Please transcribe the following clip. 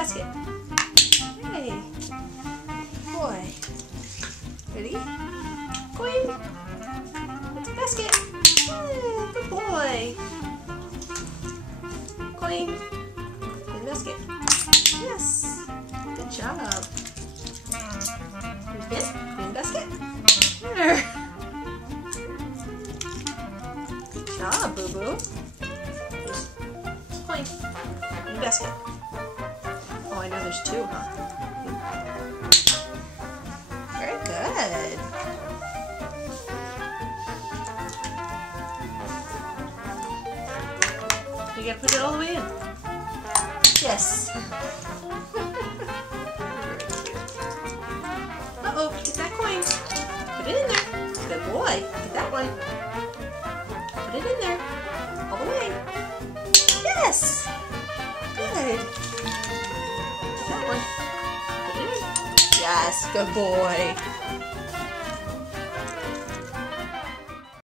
basket. Hey. Boy. Ready? Coin. Into basket. Hey, good boy. Coin. In basket. Yes. Good job. Good. In basket. There. Good job, Boo Boo. Coin. In basket. Oh, I know there's two, huh? Very good. You gotta put it all the way in. Yes. Uh-oh, get that coin. Put it in there. Good boy. Get that one. Put it in there. All the way. Yes. Good. Get that one. Put it in. Yes, good boy.